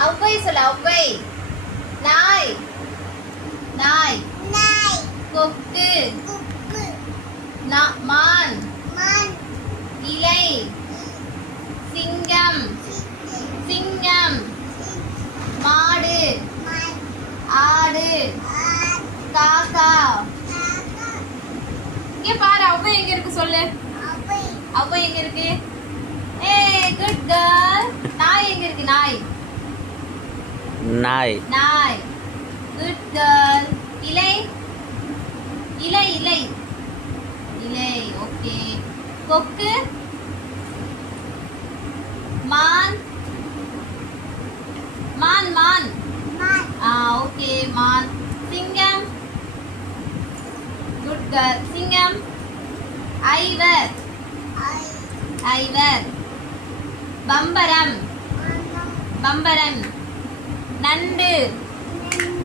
ஒளவை சொல்லு ஒளவை. நாய் நாய். கொக்கு. மான். இலை. சிங்கம். சிங்கம். மாடு. ஆடு. காக்கா. இங்க பாரு ஒளவை எங்க இருக்கு சொல்லு. ஒளவை எங்க இருக்கு? ஏய் குட் கேர்ள். நாய் எங்க இருக்கு? நாய் நாய். நாய். Good girl. இலை. இலை இலை இலை. ஓகே. கொக்கு. மான். மான் மான். ஓகே மான். சிங்கம். Good girl. சிங்கம். ஐவர். ஐவர். பம்பரம். பம்பரம். நண்டு.